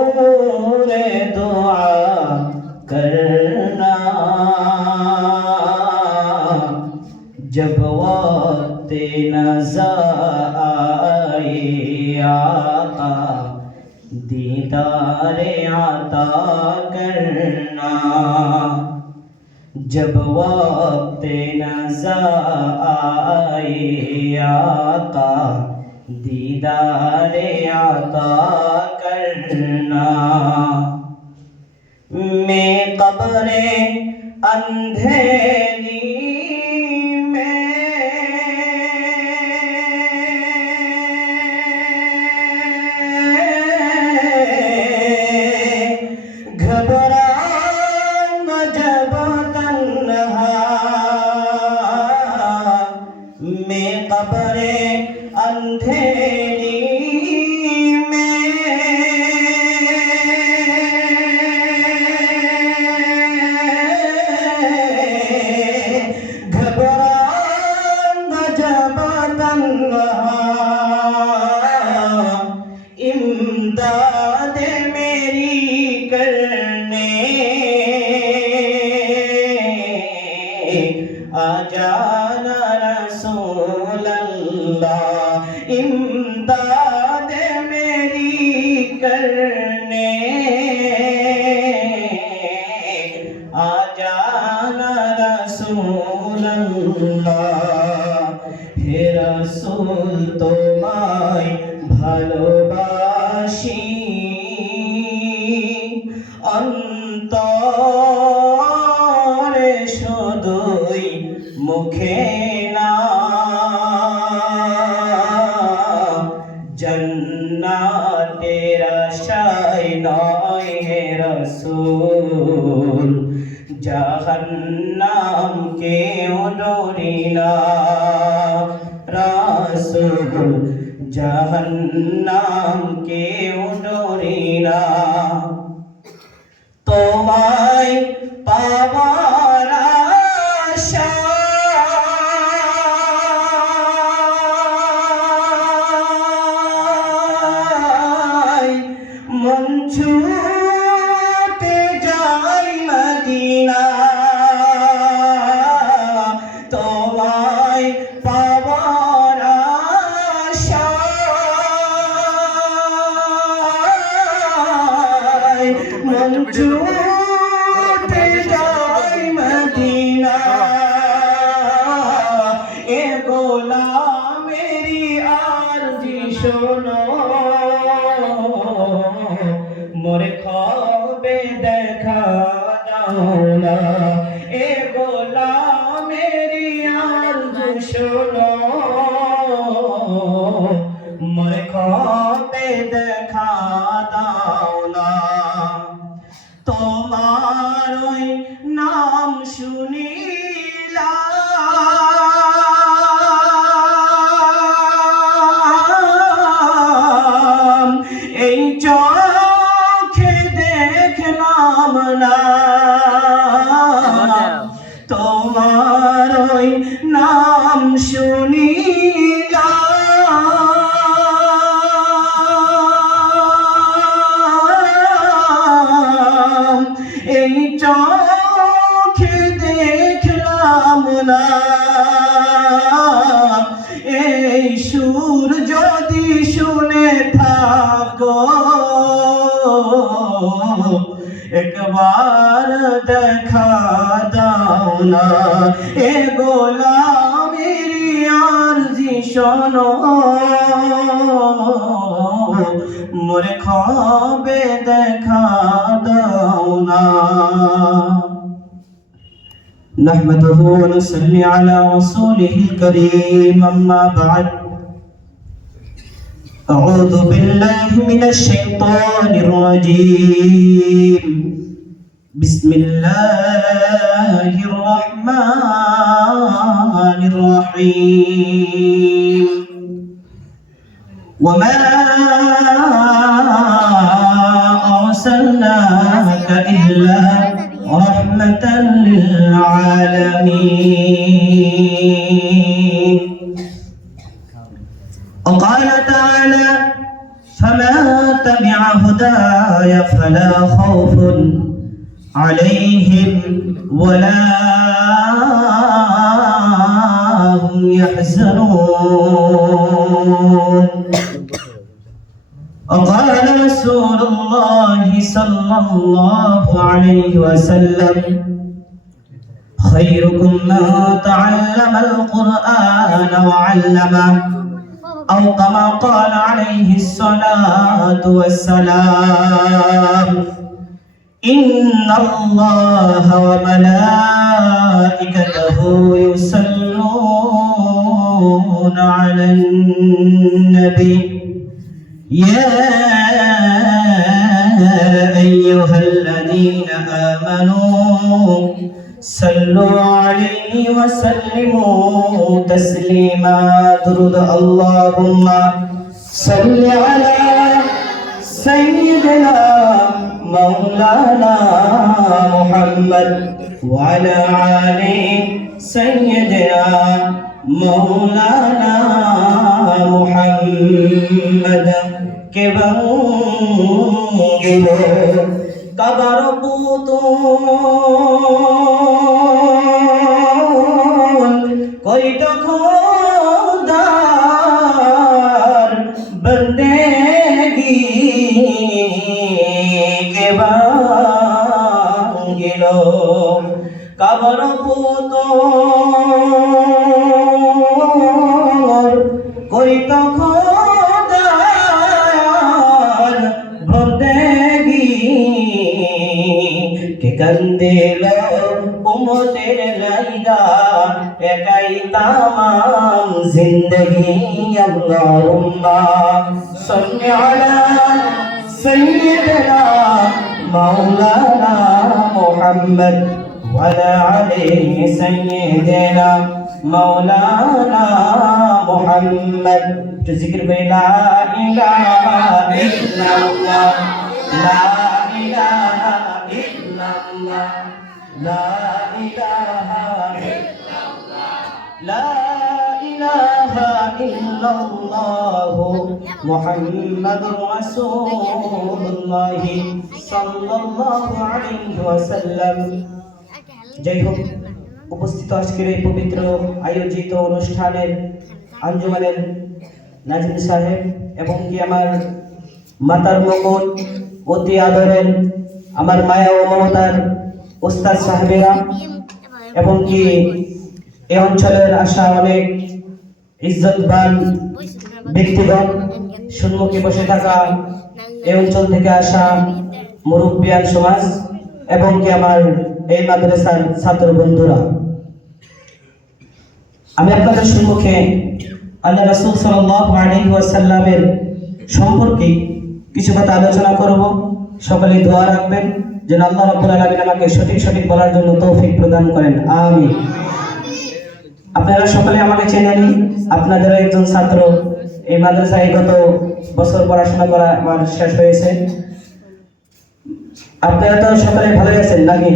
मंजूर दुआ करना जब वक्त नज़र आए आका दीदारे आता करना जब वक्त नज़र आए आका दीदारे आता करना मैं कब्रे अंधेरी कब्रे अंधेरी में घबराऊंगा जब तन्हा इमदाद मेरी करने आ जाना रसूल अल्लाह इमदाद मेरी करने आ जाना रसूल अल्लाह हे रसूल তোমায় ভালোবাসি অন্তরে শুধুই মুখে না जन्नतेर आशाय नय हे रसूल जहन्नाम केओ डोरी ना रसूल जहन्नाम केओ डोरी ना তোমায় পাওয়ার আশায় মন ছুটে যায় মদিনা তোমায় পাওয়ার আশায় মন ছুটে যায় মদিনা এ গোলামেরি আরজি শোনো মোরে খবে দেখা দাও না এ গোলামেরি আরজি শোনো মোরে খবে দেখা দাও না তোমার ওই নাম শুনিলাম এই চোখে দেখলাম না তোমার ওই নাম শুনিলাম এই চোখে দেখলাম না এই সুর যদি শুনে থাকো একবার দেখা দাও না এ গোলামেরি আরজি শোনো মোরে খবে দেখা দাও না نحمده ونصلي على رسوله الكريم أما بعد أعوذ بالله من الشيطان الرجيم بسم الله الرحمن الرحيم وما أرسلناك إلا رحمة للعالمين. وقال تعالى: فمن تبع هداي فلا خوف عليهم ولا هم يحزنون. وقال رسول الله صلى الله عليه وسلم: خيركم من تعلم القرآن وعلمه، أو كما قال عليه الصلاة والسلام: إن الله وملائكته يصلون على النبي يا أيها الذين آمنوا صلوا عليه وسلموا تسليما. درود اللهم صل على سيدنا مولانا محمد وعلى آل سيدنا مولانا محمد के बंगिलो कबर पुतुल कोई तो खुदार बंदेगी के बंगिलो कबर पुतुल कोई तो कंदेलो उम्मतेर लाइगा एकाई तमाम जिंदगी। अल्लाहुम्मा सल्लि अला सय्यिदना मौलाना मुहम्मद वअला आलि सय्यिदना मौलाना मुहम्मद। तो जिक्र करें ला इलाहा इल्लल्लाह, ला इलाहा इल्लल्लाह, ला इलाहा इल्लल्लाह, ला इलाहा इल्लल्लाह मुहम्मदुर রাসূলুল্লাহ সাল্লাল্লাহু আলাইহি ওয়াসাল্লাম। যাই হোক, উপস্থিত আজকের এই পবিত্র আয়োজিত অনুষ্ঠানের আঞ্জুমানের নাজিম সাহেব এবং কি আমার মাতার মুকুট, অতি আদরের আমার মায়া ও মমতার ওস্তাদ সাহেবেরা এবং কি এই অঞ্চলের আসা অনেক ইজ্জতবান ব্যক্তিগণ, সম্মুখে বসে থাকা এই অঞ্চল থেকে আসা মুরব্বিয়ান সমাজ এবং কি আমার এই মাদ্রাসার ছাত্র বন্ধুরা, আমি আপনাদের সম্মুখে আল্লাহ রাসূল সাল্লাল্লাহু আলাইহি ওয়াসাল্লামের সম্পর্কে কিছু কথা আলোচনা করব। সকলে দোয়া রাখবেন যেন আল্লাহ রাব্বুল আলামিন আমাকে সঠিক বলার জন্য তৌফিক প্রদান করেন, আমিন। আপনারা সকলে আমাকে চেনেন, আপনাদের একজন ছাত্র। এই মাদ্রাসায় গত বছর পড়াশোনা করা আমার শেষ হয়েছে। আপনারা তো সকলে ভালো আছেন নাকি?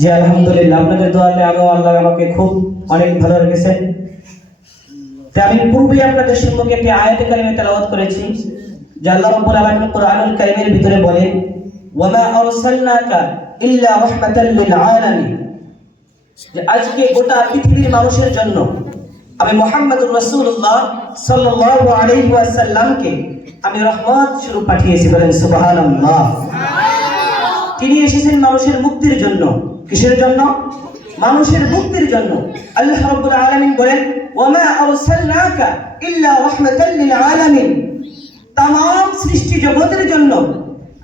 জি আলহামদুলিল্লাহ, আপনাদের দোয়াতে আল্লাহ আমাকে খুব অনেক ভালো রেখেছেন। আমি পূর্বে আপনাদের সম্মুখে একটি আয়াতে কারিমা তেলাওয়াত করেছি, যে আল্লাহ রাব্বুল আলামিন কোরআনুল কারীমের ভিতরে বলেন, ওয়ামা আরসালনাকা ইল্লা রাহমাতাল লিল আলামিন, যে আজকে গোটা পৃথিবীর মানুষের জন্য আমি মুহাম্মদুর রাসূলুল্লাহ সাল্লাল্লাহু আলাইহি ওয়াসাল্লামকে আমি রহমত স্বরূপ পাঠিয়েছি। বলেন সুবহানাল্লাহ। তিনি এসেছেন মানুষের মুক্তির জন্য। কিসের জন্য? মানুষের মুক্তির জন্য। আল্লাহ রাব্বুল আলামিন বলেন, ওয়ামা আরসালনাকা ইল্লা রাহমাতাল লিল আলামিন, तमाम সৃষ্টি জগতের জন্য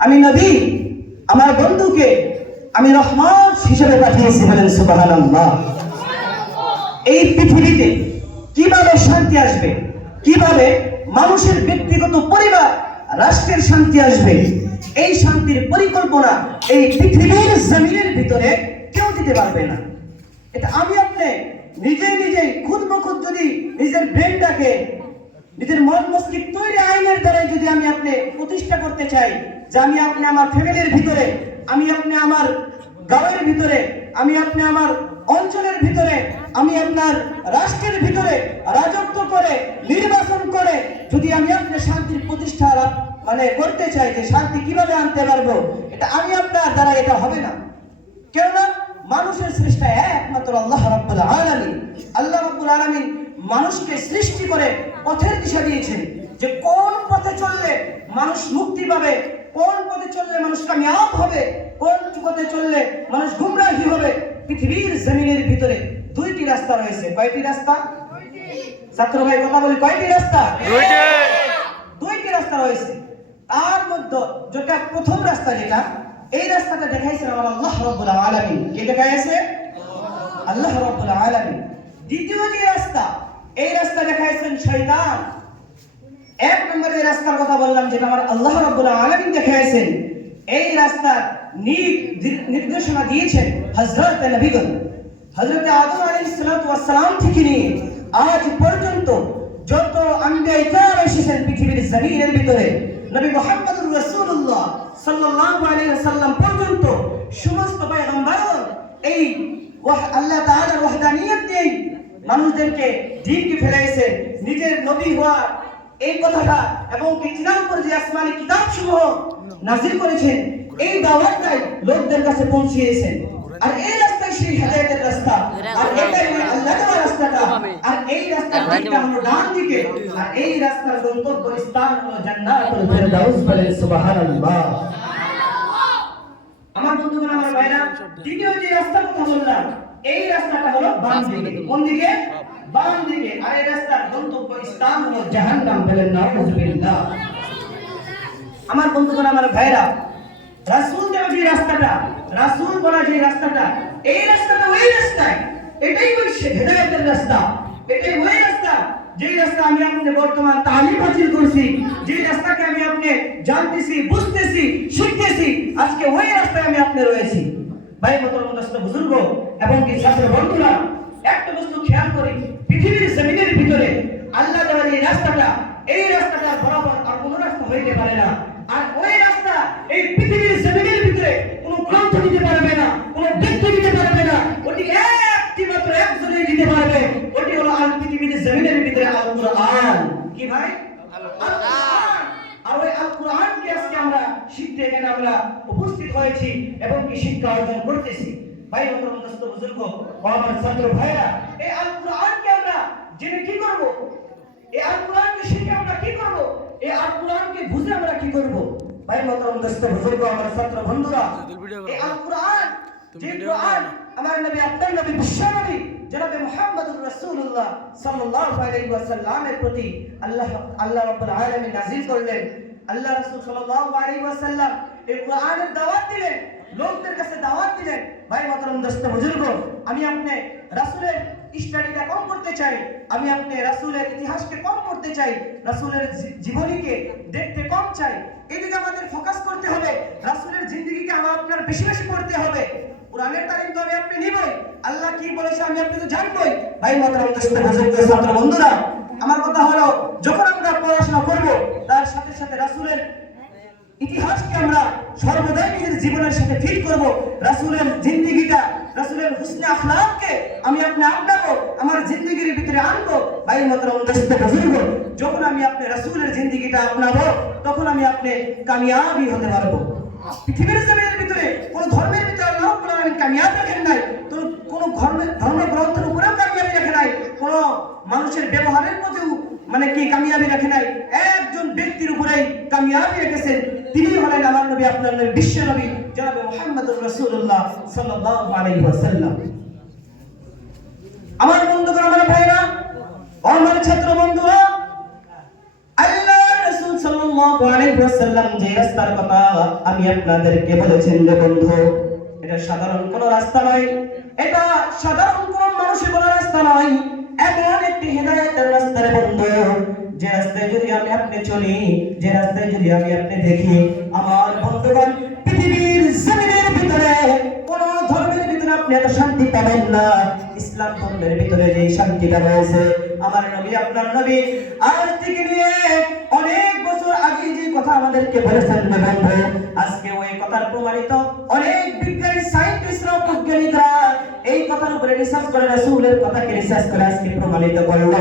আমি নবী আমার বন্ধুকে আমি রহমত হিসেবে পাঠিয়েছি। বলেন সুবহানাল্লাহ। এই পৃথিবীতে কিভাবে শান্তি আসবে, কিভাবে মানুষের ব্যক্তিগত পরিবার রাষ্ট্রের শান্তি আসবে, এই শান্তির পরিকল্পনা এই পৃথিবীর জমিনের ভিতরে কেউ দিতে পারবে না। এটা আমি আপনি নিজেই খুদ বখুদ যদি নিজের ব্রেনটাকে নিজের মন মস্তিষ্ক তৈরি আইনের দ্বারা যদি আমি আপনি প্রতিষ্ঠা করতে চাই যে আমি আপনি আমার ফ্যামিলির ভিতরে আমি আপনি আমার গাঁয়ের ভিতরে, আমি আপনি আমার অঞ্চলের ভিতরে, আমি আপনার রাষ্ট্রের ভিতরে রাজত্ব করে নির্বাচন করে যদি আমি আপনি শান্তির প্রতিষ্ঠা করতে চাই, যে শান্তি কিভাবে আনতে পারবো, এটা আমি আপনার দ্বারা এটা হবে না। কেননা মানুষের সৃষ্টি একমাত্র আল্লাহ রাব্বুল আলামিন। আল্লাহ রাব্বুল আলামিন মানুষকে সৃষ্টি করে পথের দিশা দিয়েছেন, যে কোন পথে চললে মানুষ মুক্তি পাবে, কোন পথে চললে মানুষ কামিয়াব হবে, কোন পথে চললে মানুষ গুমরাহি হবে। পৃথিবীর জমিনের ভিতরে দুইটি রাস্তা রয়েছে। কয়টি রাস্তা? ছাত্র ভাই কথা বলি, কয়টি রাস্তা? দুইটি রাস্তা রয়েছে। তার মধ্যে যেটা প্রথম রাস্তা, যেটা এই রাস্তাটা দেখাইছেন আমার আল্লাহ রাব্বুল আলামিন। কে দেখাইছে? আল্লাহ রাব্বুল আলামিন। দ্বিতীয় যে রাস্তা, এই রাস্তা দেখাইছেন শয়তান। এক নম্বরের রাস্তার কথা বললাম, যেটা আমার আল্লাহ রাব্বুল আলামিন দেখাইছেন, এই রাস্তার নির্দেশনা দিয়েছেন হযরত নবীগণ। হযরত আদম আলাইহিস সালাতু ওয়াস সালাম থেকে নিয়ে আজ পর্যন্ত যত আম্বিয়া ইকরাম এসেছেন পৃথিবীর জমিনের ভিতরে, নবী মুহাম্মদুর রাসূলুল্লাহ সাল্লাল্লাহু আলাইহি ওয়াসাল্লাম পর্যন্ত সমস্ত পয়গম্বরগণ এই আল্লাহ তাআলার ওয়াহদানিয়ত দিয়ে মানুষদেরকে দ্বীনকে ফেরাইছেন, নিজের নবী হওয়ার এই কথাটা এবং কিতাব উপর যে আসমানি কিতাব সমূহ নাযিল করেছেন, এই দাওয়াতটাই লোকদের কাছে পৌঁছিয়েছেন। আর এই রাস্তাই সেই হেদায়েতের রাস্তা, আর এটাই আল্লাহর দেওয়া রাস্তাটা। আর এই রাস্তার দিকটা হলো ডান দিকে, আর এই রাস্তার গন্তব্য স্থান হলো জান্নাতুল ফেরদাউস। বলেন সুবহানাল্লাহ। আমার বন্ধুগণ, আমার ভাইরা, দ্বিতীয় যে রাস্তার কথা বললাম, এই রাস্তাটা হলো বাম দিকে। কোন দিকে? বাম দিকে। আর এই রাস্তার গন্তব্য স্থান হলো জাহান্নাম। বলেন নাউযুবিল্লাহ। আমার বন্ধুগণ, আমার ভাইরা, রাসূল দেওয়া যে রাস্তাটা, রাসূল বলা যে রাস্তাটা, এই রাস্তাটা ওই রাস্তায়, এটাই হচ্ছে হেদায়েতের রাস্তা। এটাই ওই রাস্তা যে রাস্তা আমি আপনি বর্তমান তালিম হাসিল করছি, যে রাস্তাকে আমি আপনি জানতেছি, বুঝতেছি, শিখতেছি, আজকে ওই রাস্তায় আমি আপনি রয়েছি। ভাই মোহতরম দোস্ত বুজুর্গ এবং কি ছাত্র বন্ধুরা, একটা বস্তু খেয়াল করি, পৃথিবীর জমিনের ভিতরে আল্লাহ দেওয়া এই রাস্তাটা, এই রাস্তাটা বরাবর আর কোনো রাস্তা হইতে পারে না। আর ওই রাস্তা এই পৃথিবীর জমিনের ভিতরে কোনো গ্রন্থ দিতে পারবে না, কোনো ব্যক্তি দিতে পারবে না। ওটি একটি মাত্র একজনই দিতে পারবে। ওটি হলো আল পৃথিবীর জমিনের ভিতরে আল কুরআন। কি ভাই? আল কুরআন। আর ওই আল কুরআনকে আজকে আমরা শিখতে এখানে আমরা উপস্থিত হয়েছি এবং কি শিক্ষা অর্জন করতেছি। ভাই মোহতরম দোস্ত বুজুর্গ ও আমার ছাত্র ভাইরা, এই আল কুরআনকে আমরা জেনে কি করব? এই আল কুরআনকে শিখে আমরা কি করব? এই আল কুরআনকে বুঝে আমরা কি করব? ভাই মোহতরম দোস্ত বুজুর্গ আমার ছাত্র বন্ধুরা, এই আল কুরআন, যে কুরআন আমার নবী, আপনার নবী, বিশ্ব নবী জনাবে মুহাম্মদুর রাসূলুল্লাহ সাল্লাল্লাহু আলাইহি ওয়াসাল্লামের প্রতি আল্লাহ রাব্বুল আলামিন নাযিল করলেন। আল্লাহ রাসূল সাল্লাল্লাহু আলাইহি ওয়াসাল্লাম এই কুরআনের দাওয়াত দিলেন, লোকদের কাছে দাওয়াত দিলেন। ভাই মোহতরম দোস্ত বুজুর্গ, আমি আপনি রাসূলের স্টাডিটা কম করতে চাই, আমি আপনি রাসূলের ইতিহাসকে কম করতে চাই, রাসূলের জীবনীকে দেখতে কম চাই। এদিকে আমাদের ফোকাস করতে হবে, রাসূলের জিন্দেগিকে আমার আপনার বেশি বেশি পড়তে হবে। কোরআনের তালিম তো আমি আপনি নিবই, আল্লাহ কি বলেছে আমি আপনি তো জানবই। ভাই মোহতরম দোস্ত বুজুর্গ ছাত্র বন্ধুরা, আমার কথা হলো, যখন আমরা পড়াশোনা করব, তার সাথে সাথে রাসূলের ইতিহাসকে আমরা সর্বদাই নিজের জীবনের সাথে ফিট করব। রাসূলের জিন্দেগিটা, রাসূলের হুসনে আখলাককে আমি আপনি আপনাবো, আমার জিন্দেগির ভিতরে আনবো। ভাই মোহতরম দোস্ত বুজুর্গ, যখন আমি আপনি রাসূলের জিন্দেগিটা আপনাবো, তখন আমি আপনি কামিয়াবি হতে পারবো। পৃথিবীর জমিনের ভিতরে কোন ধর্মের ভিতরে আল্লাহ রাব্বুল আলামিন কামিয়াব রাখেন নাই, তো কোন ধর্মগ্রন্থের উপরেও কামিয়াবি রাখে নাই, কোন মানুষের ব্যবহারের মধ্যেও কি কামিয়াবি রাখে নাই। একজন ব্যক্তির উপরেই কামিয়াবি রেখেছেন, তিনি হলেন আমার নবী, আপনার নবী, বিশ্ব নবী জনাবে মুহাম্মদুর রাসূলুল্লাহ সাল্লাল্লাহু আলাইহি ওয়াসাল্লাম। আমার বন্ধুগণ, আমার ভাইরা, আমার ছাত্র বন্ধুরা, আল্লাহ রাসূল সাল্লাল্লাহু আলাইহি ওয়াসাল্লাম যে রাস্তার কথা আমি আপনাদেরকে বলেছেন রে বন্ধু, এটা সাধারণ কোন রাস্তা নয়, এটা সাধারণ কোন মানুষের বলা রাস্তা নয়, এমন একটি হেদায়েতের রাস্তা রে বন্ধু, যে রাস্তায় যদি আমি আপনি চলি, যে রাস্তায় যদি আমি আপনি দেখি, আমার বন্ধুগণ, পৃথিবীর জমিনের ভিতরে কোন ধর্মের ভিতরে আপনি এত শান্তি পাবেন না। ইসলাম ধর্মের ভিতরে যে শান্তিটা রয়েছে, আমার নবী, আপনার নবী আজ থেকে নিয়ে অনেক বছর আগে যে কথা আমাদেরকে বলেছেন বন্ধু, আজকে ওই কথার প্রমাণিত অনেক বিজ্ঞানী সায়েন্টিস্টরা বৈজ্ঞানিকরা এই কথার উপরে রিসার্চ করে রাসূলের কথাকে রিসার্চ করে আজকে প্রমাণিত করলো।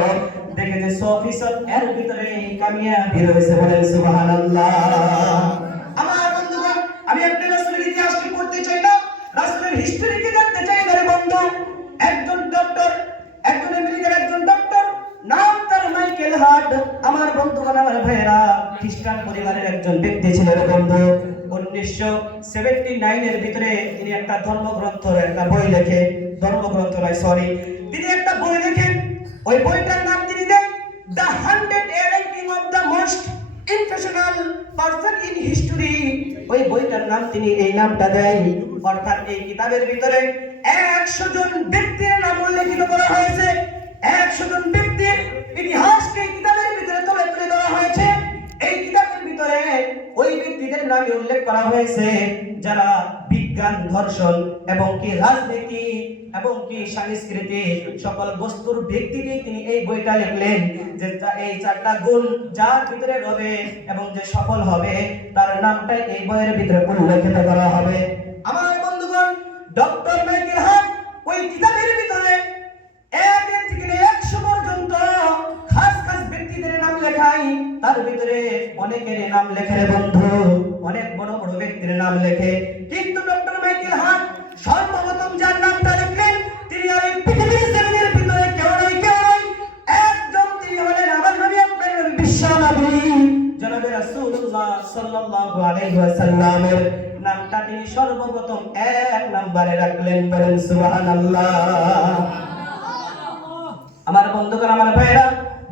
দেখে যে 100% এর ভিতরে কামিয়াবি রয়েছে, বলেন সুবহানাল্লাহ। আমার বন্ধুগণ, আমি আপনাদের রাসূলের ইতিহাসকে পড়তে চাই না, রাসূলের হিস্ট্রিকে জানতে চাই না রে বন্ধু। একজন ডক্টর, একজন আমেরিকার একজন ডক্টর, নাম তার মাইকেল হার্ট। আমার বন্ধুগণ, আমার ভাইয়েরা, খ্রিস্টান পরিবারের একজন ব্যক্তি ছিলেন বন্ধু। 1979 এর ভিতরে তিনি একটা ধর্মগ্রন্থের একটা বই লেখে, ধর্মগ্রন্থ নয় সরি, তিনি একটা বই লেখেন। ওই বইটার নাম তিনি দেন the 100 ranking of the most influential person in history। ওই বইটার নাম তিনি এই নামটা দেন, অর্থাৎ এই কিতাবের ভিতরে 100 জন ব্যক্তির নাম উল্লেখিত করা হয়েছে। 100 জন ব্যক্তির ইতিহাসকে কিতাবের ভিতরে তুলে ধরা হয়েছে। এই কিতাবের ভিতরে ওই ব্যক্তিদের নাম উল্লেখ করা হয়েছে যারা বিজ্ঞান, দর্শন এবং কি রাজনীতি এবং কি সংস্কৃতি সকল বস্তুর ব্যক্তিকে তিনি এই বইটা লিখলেন যে এই 4টা গুণ যার ভিতরে রবে এবং যে সফল হবে তার নামটাই এই বইয়ের ভিতরে উল্লেখিত করা হবে। আমার বন্ধুগণ, ডক্টর মাইকেল হার্ট ওই কিতাবের ভিতরে 1 থেকে 100 পর্যন্ত খাস খাস ব্যক্তিদের নাম লেখাই, তার ভিতরে অনেকের নাম লেখে রে বন্ধু, অনেক বড় বড় ব্যক্তির নাম লেখে। কিন্তু ডক্টর মাইকেল হার্ট সর্বপ্রথম যার নামটা লিখলেন তিনি আর এই পৃথিবীর জমিনের ভিতরে কেউ নয় একজন, তিনি হলেন আমার নবী, আপনার নবী, বিশ্ব নবী জনাবে রাসূলুল্লাহ সাল্লাল্লাহু আলাইহি ওয়াসাল্লামের নামটা তিনি সর্বপ্রথম 1 নম্বরে রাখলেন, বলেন সুবহানাল্লাহ। আমার বন্ধুগণ, আমার ভাইরা,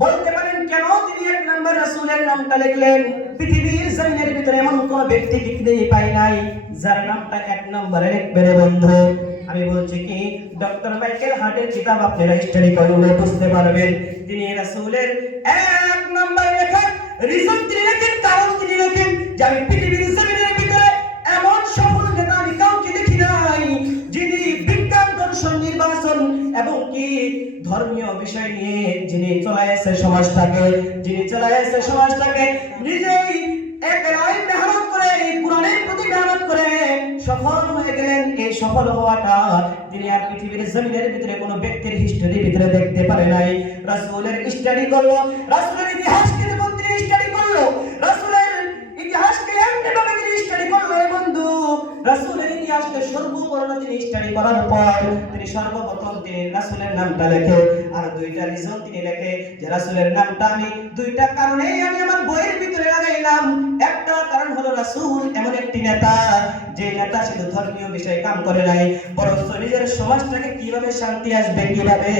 বলতে পারেন কেন তিনি 1 নম্বর রাসূলের নামটা লিখলেন? পৃথিবীর জমিনের ভিতরে এমন কোন ব্যক্তি দেখতে পাই নাই যার নামটা 1 নম্বরে লিখবে রে বন্ধু। আমি বলছি কি, ডক্টর মাইকেল হার্টের কিতাব আপনারা স্টাডি করলে বুঝতে পারবেন তিনি রাসূলের 1 নম্বরে লেখার রিজন তিনি লেখেন, কারণ তিনি লেখেন যে আমি পৃথিবীর জমিনের ভিতরে এমন সফল নেতা আমি কাউকে দেখি নাই যিনি বিজ্ঞান, দর্শন, নির্বাচন এবং কি ধর্মীয় বিষয় নিয়ে যিনি চালায়েছে সমাজটাকে, নিজেই একলাই মেহনত করে, কোরআনের প্রতি মেহনত করে সফল হয়ে গেলেন। এই সফল হওয়াটা তিনি আর পৃথিবীর জমিনের ভিতরে কোনো ব্যক্তির হিস্ট্রির ভিতরে দেখতে পারে নাই। রাসূলের স্টাডি করলো, রাসূলের ইতিহাসকে যখন তিনি স্টাডি করলো, রাসূলের ইতিহাসকে এমনিভাবে তিনি স্টাডি করলো বন্ধু, রাসূলের ইতিহাসকে সর্বপূর্ণ তিনি স্টাডি করার পর তিনি সর্বপ্রথম তিনি রাসূলের নামটা লেখে আর 2টা রিজন তিনি লেখে যে রাসূলের নামটা আমি 2টা কারণেই আমি আমার বইয়ের ভিতরে লাগাইলাম। একটা কারণ হলো রাসূল এমন একটি নেতা যে নেতা শুধু ধর্মীয় বিষয়ে কাম করে নাই, বরং নিজের সমাজটাকে কিভাবে শান্তি আসবে, কিভাবে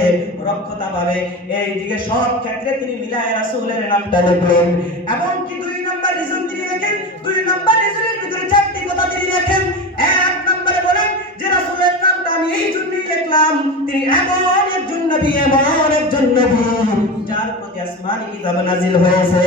রক্ষতা পাবে, এই দিকে সব ক্ষেত্রে তিনি মিলায় রাসূলের নামটা লিখলেন। এমনকি 2 নম্বর রিজন তিনি লেখেন, 2 নম্বর রিজনের ভিতরে 4টি কথা তিনি লেখেন। 1 নম্বরে বলেন যে রাসূলের নামটা আমি এই জন্যই লিখলাম তিনি এমন একজন নবী, যার প্রতি আসমানি কিতাব নাযিল হয়েছে।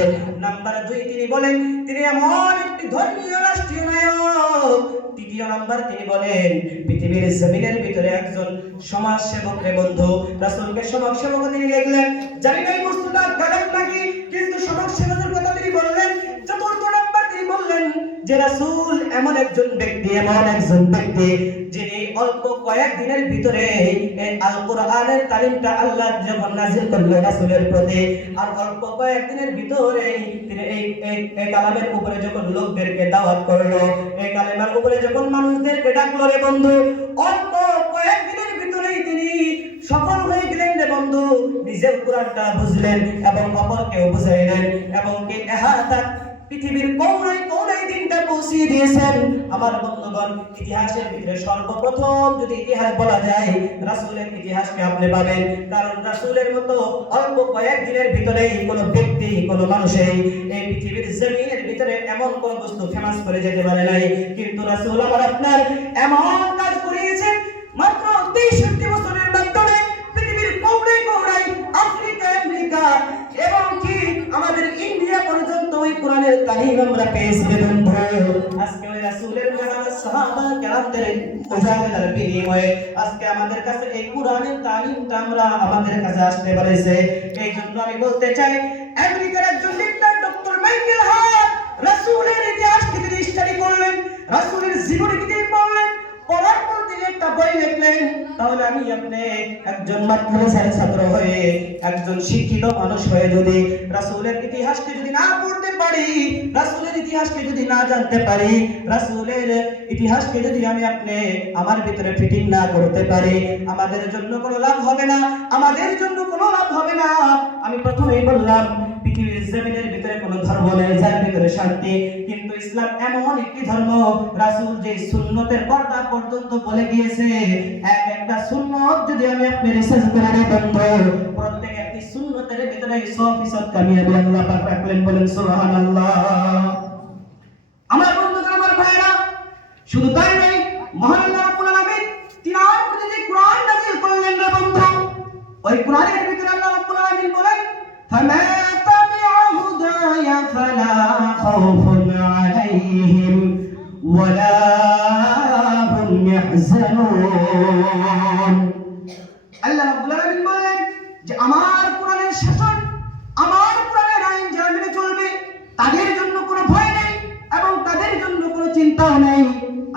নাম্বার 2 তিনি বলেন তিনি এমন একটি ধর্মীয় রাষ্ট্রীয় নায়ক। 3 নম্বর তিনি বলেন পৃথিবীর জমিনের ভিতরে একজন সমাজ সেবক রে বন্ধু। রাসূলকে সমাজ সেবক তিনি লিখলেন, জানি না এই বস্তুটা গলত নাকি, কিন্তু সমাজ সেবকের কথা তিনি বললেন। 4 নম্বর তিনি বললেন যে রাসূল এমন একজন ব্যক্তি যিনি অল্প কয়েকদিনের ভিতরে এই আল কোরআনের তালিমটা আল্লাহ যখন নাযিল করলেন রাসূলের প্রতি, আর অল্প কয়েকদিনের ভিতরে তিনি এই কালামের উপরে যখন লোকদেরকে দাওয়াত করলো, এই কালেমার উপরে যখন মানুষদেরকে ডাকলো রে বন্ধু, অল্প কয়েকদিনের ভিতরেই তিনি সফল হয়ে গেলেন রে বন্ধু। নিজের কোরআনটা বুঝলেন এবং অপরকেও বুঝাইলেন এবং কি এহাতা পৃথিবীর কোনায় কোনায় দিনটা পৌঁছে দিয়েছেন। আমার বন্ধুগণ, ইতিহাসের ভিতরে সর্বপ্রথম যদি ইতিহাস বলা যায় রাসূলের ইতিহাসকে আপনি পাবেন, কারণ রাসূলের মতো অল্প কয়েকদিনের ভিতরেই কোনো ব্যক্তি, কোনো মানুষই এই পৃথিবীর জমিনের ভিতরে এমন কোন বস্তু ফেমাস করে যেতে পারে নাই। কিন্তু রাসূল আমার আপনার এমন কাজ করিয়েছেন মাত্র 63 বছরের মাধ্যমে পৃথিবীর কোনায় কোনায়, আফ্রিকা, আমেরিকা এবং কি আমাদের ইন্ডিয়া পর্যন্ত ওই কোরআনের তালিম আমরা পেয়েছি বন্ধু। আজকে ওই রাসূলের মেহনত সাহাবা কেরামদের মুজাহিদের বিনিময়ে আজকে আমাদের কাছে এই কোরআনের তালিমটা আমাদের কাছে আসতে পারেছে। এই জন্য আমি বলতে চাই আমেরিকার একজন ডিক্টেটর ডক্টর সামাইকেল হাত রাসূলের ইতিহাসকে তিনি স্টাডি করলেন, রাসূলের জীবনীকে তিনি পড়লেন, পড়ার পর তিনি একটা বই লিখলেন, তাহলে আমি আপনি একজন মাদ্রাসার ছাত্র হয়ে, একজন শিক্ষিত মানুষ হয়ে যদি রাসূলের ইতিহাসকে যদি না পড়তে পারি, রাসূলের ইতিহাসকে যদি না জানতে পারি, রাসূলের ইতিহাসকে যদি আমি আপনি আমার ভিতরে ফিটিং না করতে পারি, আমাদের জন্য কোনো লাভ হবে না, আমাদের জন্য কোনো লাভ হবে না। আমি প্রথমেই বললাম পৃথিবীর জমিনের ভিতরে কোনো ধর্ম নেই যার ভিতরে শান্তি, কিন্তু ইসলাম এমন একটি ধর্ম, রাসূল যে সুন্নতের কথা পর্যন্ত বলে গিয়েছে, এক একটা সুন্নত যদি আমি আপনি রিসার্চ করে নেই বন্ধু, প্রত্যেক একটি সুন্নতের ভিতরে 100% কামিয়াবি আল্লাহ পাক রাখলেন, বলেন সুবহানাল্লাহ। আমার বন্ধুগণ, আমার ভাইরা, শুধু তাই নয়, মহান আল্লাহ রাব্বুল আলামিন তিনার প্রতি যে কোরআন নাযিল করলেন রে বন্ধু, ওই কোরআনের ভিতরে আল্লাহ রাব্বুল আলামিন বলেন ফামা তাবিআ হুদায়া ফালা খাউফুন আলাইহিম ওয়ালা হুম ইয়াহজানুন। আল্লাহ রাব্বুল আলামিন বলেন যে আমার কোরআনের শাসন, আমার কোরআনের আইন যারা মেনে চলবে তাদের জন্য কোনো ভয় নেই এবং তাদের জন্য কোনো চিন্তাও নেই।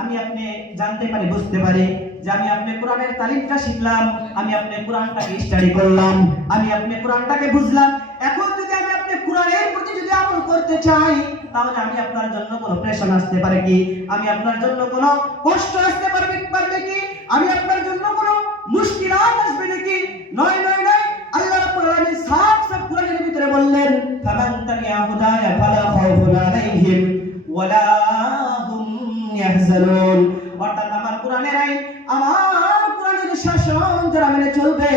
আমি আপনি জানতে পারি, বুঝতে পারি যে আমি আপনি কোরআনের তালিমটা শিখলাম, আমি আপনি কোরআনটাকে স্টাডি করলাম, আমি আপনি কোরআনটাকে বুঝলাম, এখন যদি আমি আপনি কোরআনের প্রতি যদি আমল করতে চাই, তাহলে আমি আপনার জন্য কোনো প্রেশার আসতে পারে কি, আমি আপনার জন্য কোনো কষ্ট আসতে পারবে কি, আমি আপনার জন্য কোনো মুশকিলাত আসবে নাকি? নয় নয় নয়, আল্লাহ রাব্বুল আলামিন সাফ সাফ কোরআনের ভিতরে বললেন ফামান তাবিআ হুদায়া ফালা খাউফুন আলাইহিম ওয়ালা হুম ইয়াহজানুন। অর্থাৎ আমার কোরআনের আইন, আমার কোরআনের শাসন যারা মেনে চলবে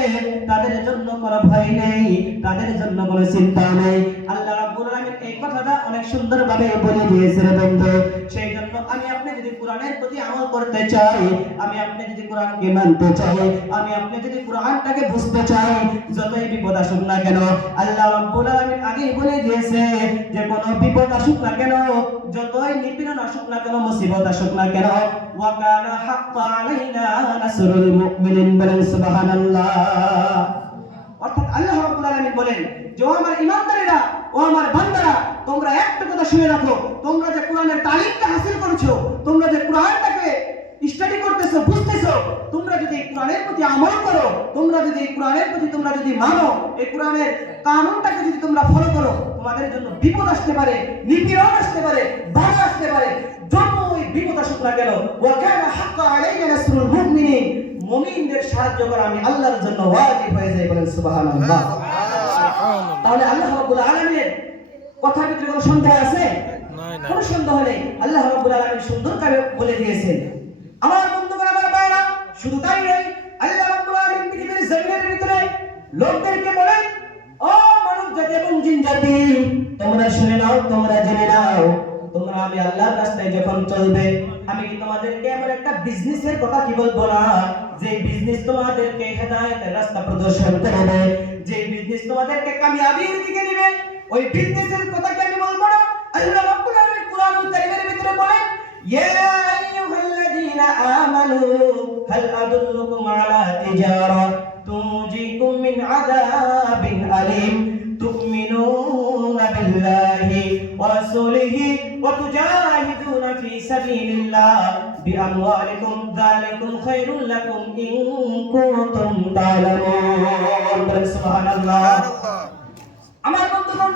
তাদের জন্য কোনো ভয় নেই, তাদের জন্য কোনো চিন্তা নেই। আল্লাহ রাব্বুল আলামিন এই কথাটা অনেক সুন্দরভাবে বলে দিয়েছেন বন্ধু। সেই জন্য আমি আপনি যদি কোরআনের প্রতি আমল করতে চাই, আমি আপনি যদি কোরআনকে মানতে চাই, আমি আপনি যদি কোরআনটাকে বুঝতে চাই, যতই বিপদ আসুক না কেন, আল্লাহ রাব্বুল আলামিন আগেই বলে দিয়েছে যে কোনো বিপদ আসুক না কেন, যতই নিপীড়ন আসুক না কেন, মুসিবত আসুক না কেন, ওয়া কানা হাক্কান আলাইনা নাসরুল মুমিনিন, বলেন সুবহানাল্লাহ। অর্থাৎ আল্লাহ রাব্বুল আলামিন বলেন যে ও আমার ঈমানদারেরা, ও আমার বান্দারা, তোমরা একটা কথা শুনে রাখো, তোমরা যে কোরআনের তালিমটা হাসিল করেছো, তোমরা যে কোরআনটাকে স্টাডি করতেছো, বুঝতেছো, তোমরা যদি কোরআনের প্রতি আমল করো, তোমরা যদি কোরআনের প্রতি তোমরা যদি মানো, এই কোরআনের কানুনটাকে যদি তোমরা ফলো করো, তোমাদের জন্য বিপদ আসতে পারে, নিপীড়ন আসতে পারে, বাধা আসতে পারে, যতই বিপদ আসুক না কেন, ওয়া কানা হাক্কান আলাইনা নাসরুল মুমিনিন, মুমিনদের সাহায্য করা আমি আল্লাহর জন্য ওয়াজিব হয়ে যায়, বলেন সুবহানাল্লাহ। তাহলে আল্লাহ রাব্বুল আলামিনের কথার ভিতরে কোনো সন্দেহ আছে? কোনো সন্দেহ নেই। আল্লাহ রাব্বুল আলামিন সুন্দর করে বলে দিয়েছেন। আমার বন্ধুগণ, আমার ভাইরা, শুধু তাই নয়, আল্লাহ রাব্বুল আলামিন পৃথিবীর জমিনের ভিতরে লোকদেরকে বলেন ও মানব জাতি এবং জিন জাতি, তোমরা শুনে নাও, তোমরা জেনে নাও, তোমরা আমি আল্লাহর রাস্তায় যখন চলবে, আমি কি তোমাদেরকে এমন একটা বিজনেসের কথা কি বলবো না, যে বিজনেস তোমাদেরকে হেদায়েতের রাস্তা প্রদর্শন করবে, যে বিজনেস তোমাদেরকে কামিয়াবির দিকে নেবে, ওই বিজনেসের কথা কি আমি বলবো না? আল্লাহ রাব্বুল আলামিন কুরআনুল কারীমের ভিতরে বলেন ইয়া আইয়ুহাল্লাযীনা আমানু হাল আদুল্লুকুম আলা তিজারা তুনজিকুম মিন আযাবিন আলীম তু'মিনুনা বিল্লাহি ওয়া রাসূলিহি ওয়া তুজাহিদুনা ফি সাবিলিল্লাহ বিআমওয়ালিকুম যালিকুম খায়রুল লাকুম ইন কুনতুম তা'লামুন, সুবহানাল্লাহ। আমার বন্ধুগণ,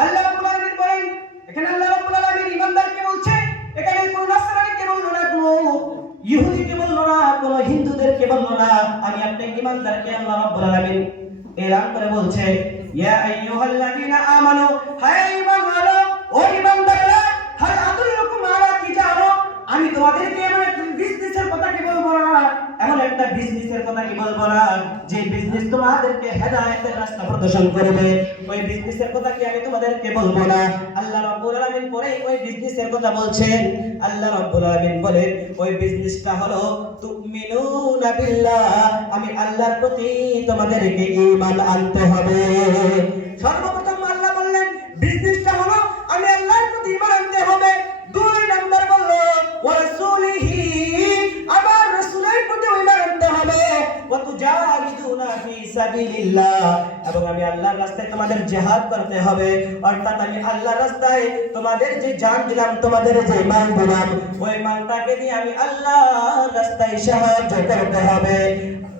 আল্লাহ রাব্বুল আলামিন বলেন, এখানে আল্লাহ রাব্বুল আলামিন ঈমানদারকে বলছে, এখানে কোন নাসরানীকে বললো না, কোন ইহুদিকে বললো না, কোন হিন্দুদেরকে বললো না, আমি আপনি ঈমানদারকে আল্লাহ রাব্বুল আলামিন এলান করে বলছে ইয়া আইয়ুহাল্লাযীনা আমানু, হে ঈমানওয়ালা, ও ঈমানদাররা, হাল আদুল্লুকুম আলা তিজারা, আমি তোমাদেরকে এমন একটা বিজনেসের কথা কি বলবো না, এমন একটা বিজনেসের কথা কি বলবো না, যে বিজনেস তোমাদেরকে হেদায়েতের রাস্তা প্রদর্শন করবে, ওই বিজনেসের কথা কি আমি তোমাদেরকে বলবো না? আল্লাহ রাব্বুল আলামিন পরে ওই বিজনেসের কথা বলছেন। আল্লাহ রাব্বুল আলামিন বলে ওই বিজনেসটা হলো তুমিনুনা বিল্লাহ, আমি আল্লাহর প্রতি তোমাদেরকে ঈমান আনতে হবে। সর্বপ্রথম আল্লাহ বললেন বিজনেসটা হলো আমি আল্লাহর প্রতি ঈমান আনতে হবে। দুই নাম্বার বললো ওয়া রাসূলিহি, আমার রাসূলের প্রতি ঈমান আনতে হবে। ওয়া তুজাহিদুনা ফি সাবিলিল্লাহ, এবং আমি আল্লাহর রাস্তায় তোমাদের জিহাদ করতে হবে। অর্থাৎ আমি আল্লাহর রাস্তায় তোমাদের যে জান দিলাম, তোমাদের যে মাল দিলাম, ওই মালটাকে দিয়ে আমি আল্লাহর রাস্তায় সাহায্য করতে হবে।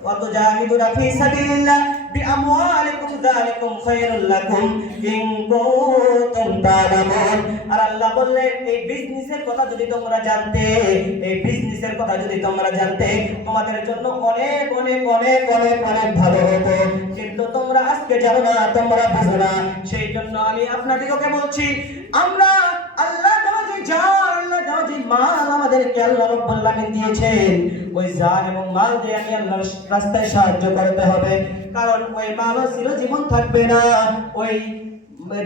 وتجاهدون في سبيل الله بأموالكم ذلكم خير لكم إن كنتم تعلمون। আর আল্লাহ বললেন এই বিজনেসের কথা যদি তোমরা জানতে, এই বিজনেসের কথা যদি তোমরা জানতে, তোমাদের জন্য অনেক অনেক অনেক অনেক অনেক ভালো হতো, কিন্তু তোমরা আজকে জানো না, তোমরা বুঝো না। সেই জন্য আমি আপনাদেরকে বলছি, আমরা আল্লাহ যে মাল আমাদেরকে আল্লাহ রাব্বুল আলামিন দিয়েছেন, ওই জান এবং মাল দিয়ে আমি আল্লাহর রাস্তায় সাহায্য করতে হবে। কারণ ওই মালও চিরজীবন থাকবে না, ওই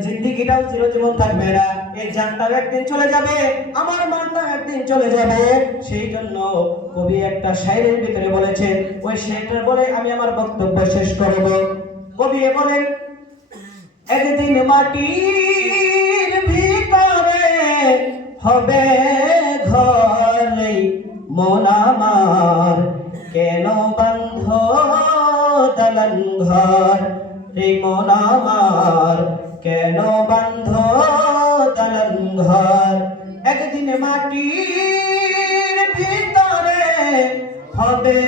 জিন্দেগিটাও চিরজীবন থাকবে না। এই জানটাও একদিন চলে যাবে, আমার মালটাও একদিন চলে যাবে। সেই জন্য কবি একটা শায়রের ভিতরে বলেছেন, ওই শায়রটা বলে আমি আমার বক্তব্য শেষ করব। কবি বলেন, একদিন মাটির ভিতরে হবে ঘরে মন আমার, কেন বান্ধ দালান ঘর রে মন আমার, কেন বান্ধ দালান ঘর। একদিন মাটির ভিতরে হবে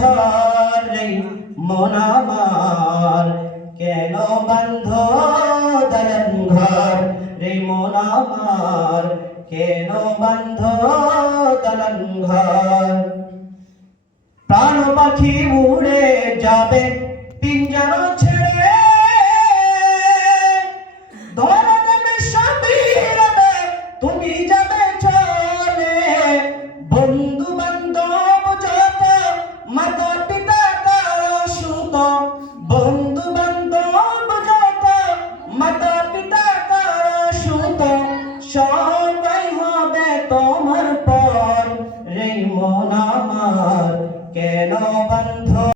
ঘরে মন আমার, কেন বান্ধ দালান ঘর রে মন আমার, কেন বান্ধ দালান ঘর। প্রাণ পাখি উড়ে যাবে, পিঞ্জরা